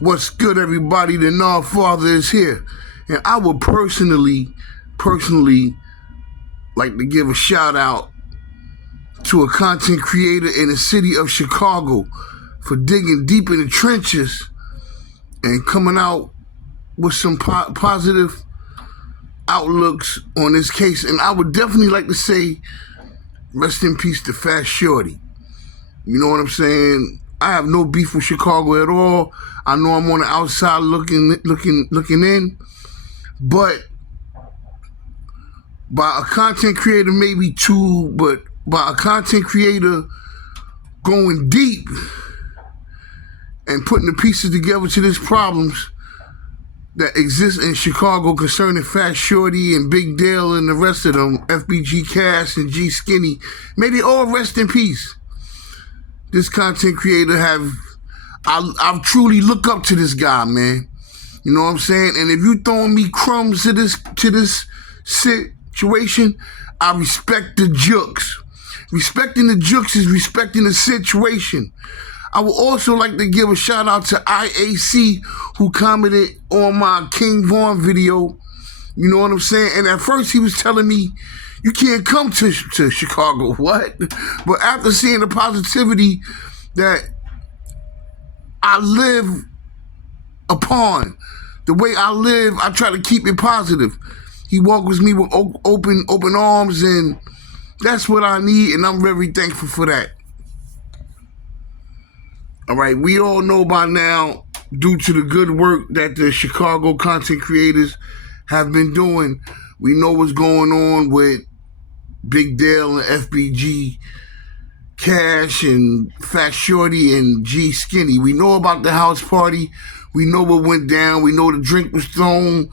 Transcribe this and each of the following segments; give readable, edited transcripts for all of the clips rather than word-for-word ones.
What's good, everybody? The Father is here, and I would personally like to give a shout out to a content creator in the city of Chicago for digging deep in the trenches and coming out with some positive outlooks on this case. And I would definitely like to say, rest in peace to Fat Shawty. You know what I'm saying? I have no beef with Chicago at all. I know I'm on the outside looking in, but by a content creator, maybe two, but by a content creator going deep and putting the pieces together to these problems that exist in Chicago concerning Fat Shawty and Big Dale and the rest of them, FBG Cash and G Skinny, may they all rest in peace. This content creator I truly look up to this guy, man. You know what I'm saying? And if you throwing me crumbs to this situation, I respect the jokes. Respecting the jokes is respecting the situation. I would also like to give a shout out to IAC, who commented on my King Vaughn video. You know what I'm saying? And at first he was telling me, you can't come to Chicago. What? But after seeing the positivity that I live upon, the way I live, I try to keep it positive. He welcomes me with open arms, and that's what I need, and I'm very thankful for that. All right, we all know by now, due to the good work that the Chicago content creators have been doing, we know what's going on with Big Dale and FBG Cash and Fat Shawty and G Skinny. We know about the house party. We know what went down. We know the drink was thrown.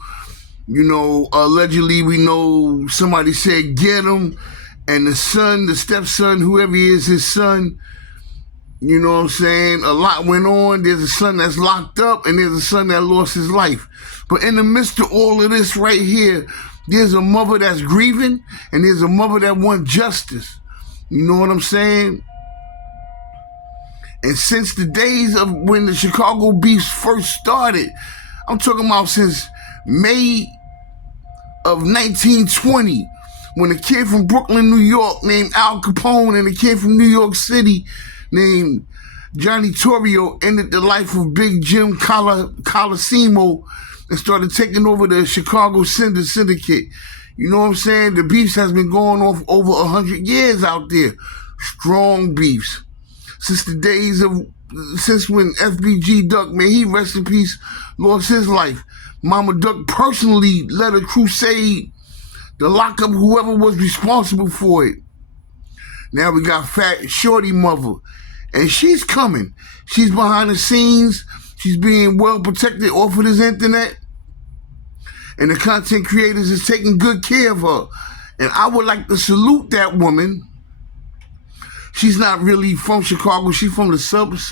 You know, allegedly, we know somebody said, get him. And the son, the stepson, whoever he is, his son, you know what I'm saying? A lot went on. There's a son that's locked up, and there's a son that lost his life. But in the midst of all of this right here, there's a mother that's grieving, and there's a mother that wants justice. You know what I'm saying? And since the days of when the Chicago beefs first started, I'm talking about since May of 1920, when a kid from Brooklyn, New York named Al Capone and a kid from New York City named Johnny Torrio ended the life of Big Jim Colosimo and started taking over the Chicago Syndicate. You know what I'm saying? The beefs has been going on for over 100 years out there. Strong beefs. Since when FBG Duck, may he rest in peace, lost his life. Mama Duck personally led a crusade to lock up whoever was responsible for it. Now we got Fat Shawty mother, and she's coming. She's behind the scenes. She's being well protected off of this internet. And the content creators is taking good care of her. And I would like to salute that woman. She's not really from Chicago. She's from the suburbs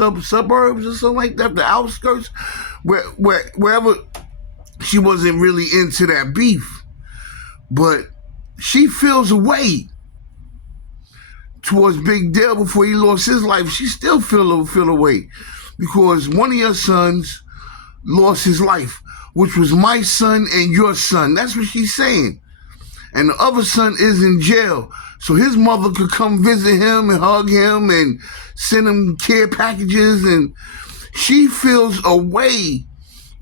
or something like that, the outskirts, wherever. She wasn't really into that beef. But she feels a way towards Big Dale before he lost his life. She still feel a way because one of your sons lost his life, which was my son and your son. That's what she's saying. And the other son is in jail. So his mother could come visit him and hug him and send him care packages. And she feels a way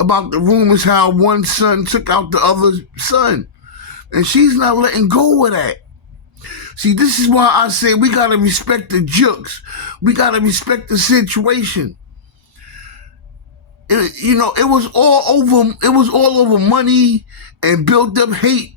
about the rumors how one son took out the other son. And she's not letting go of that. See, this is why I say we got to respect the jokes. We got to respect the situation. It was all over money and built up hate.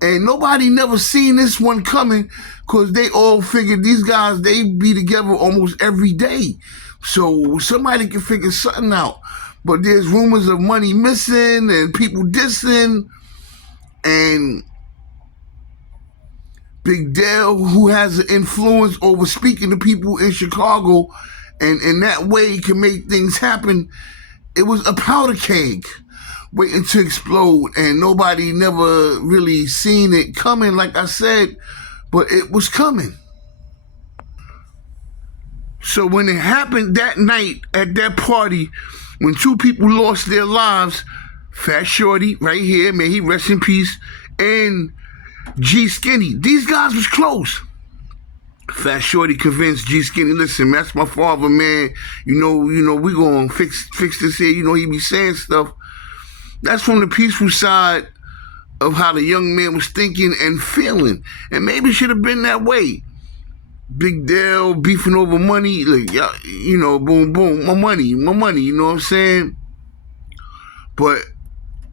And nobody never seen this one coming because they all figured these guys, they be together almost every day. So somebody can figure something out. But there's rumors of money missing and people dissing. And Big Dale, who has an influence over speaking to people in Chicago, and in that way can make things happen. It was a powder keg waiting to explode, and nobody never really seen it coming, like I said, but it was coming. So when it happened that night at that party, when two people lost their lives, Fat Shawty, right here, may he rest in peace, and G Skinny. These guys was close. Fat Shawty convinced G Skinny, listen, that's my father, man. You know, we gonna fix this here. You know, he be saying stuff. That's from the peaceful side of how the young man was thinking and feeling. And maybe it should have been that way. Big Dale beefing over money, like, you know, boom, boom, my money, you know what I'm saying? But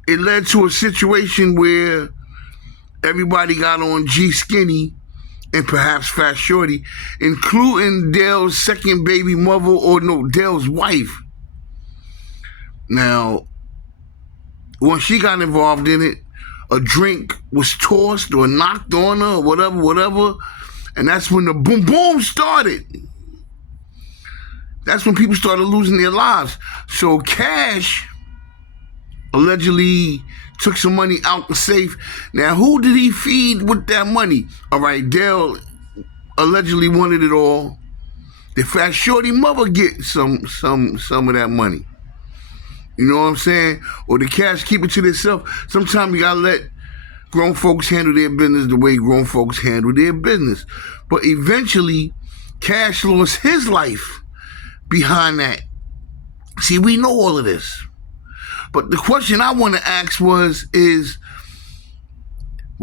it led to a situation where everybody got on G Skinny and perhaps Fat Shawty, including Dale's second baby mother, or no, Dale's wife. Now, once she got involved in it, a drink was tossed or knocked on her or whatever. And that's when the boom boom started. That's when people started losing their lives. So Cash allegedly took some money out the safe. Now, who did he feed with that money? All right, Dale allegedly wanted it all. Did Fat Shawty mother get some of that money? You know what I'm saying? Or did Cash keep it to themselves? Sometimes you gotta let grown folks handle their business the way grown folks handle their business. But eventually, Cash lost his life behind that. See, we know all of this. But the question I want to ask was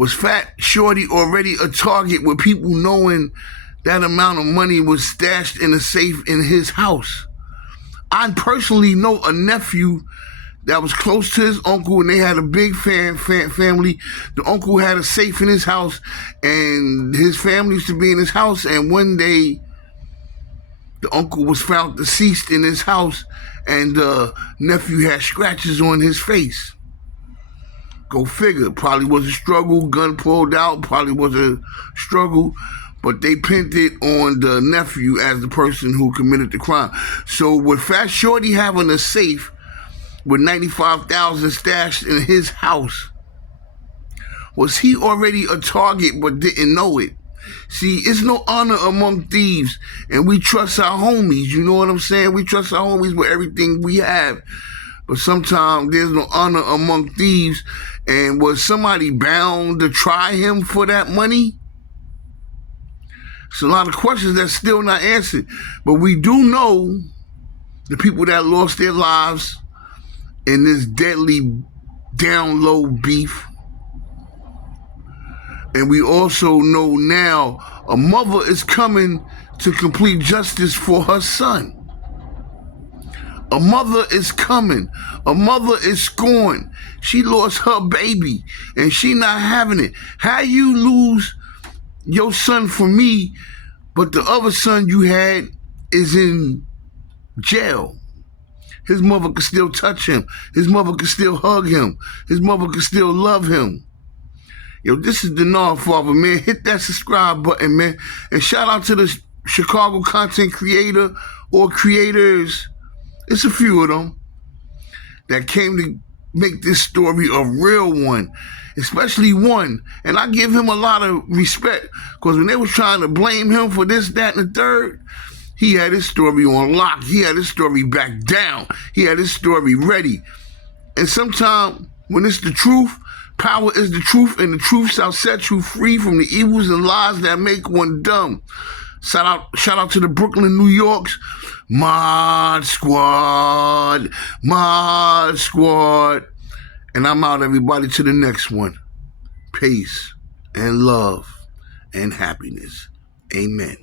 Fat Shawty already a target with people knowing that amount of money was stashed in a safe in his house? I personally know a nephew that was close to his uncle, and they had a big family. The uncle had a safe in his house, and his family used to be in his house, and one day, the uncle was found deceased in his house, and the nephew had scratches on his face. Go figure. Probably was a struggle, gun pulled out, probably was a struggle, but they pinned it on the nephew as the person who committed the crime. So with Fat Shawty having a safe with $95,000 stashed in his house, was he already a target but didn't know it? See, it's no honor among thieves, and we trust our homies, you know what I'm saying? We trust our homies with everything we have. But sometimes there's no honor among thieves, and was somebody bound to try him for that money? It's a lot of questions that's still not answered. But we do know the people that lost their lives in this deadly down low beef. And we also know now a mother is coming to complete justice for her son. A mother is coming. A mother is scorned. She lost her baby and she not having it. How you lose your son for me, but the other son you had is in jail? His mother could still touch him. His mother could still hug him. His mother could still love him. Yo, this is the Father, man. Hit that subscribe button, man. And shout out to the Chicago content creator or creators. It's a few of them that came to make this story a real one. Especially one. And I give him a lot of respect. Because when they was trying to blame him for this, that, and the third, he had his story on lock. He had his story back down. He had his story ready. And sometimes, when it's the truth, power is the truth, and the truth shall set you free from the evils and lies that make one dumb. Shout out to the Brooklyn, New York's Mod Squad. And I'm out, everybody, to the next one. Peace and love and happiness. Amen.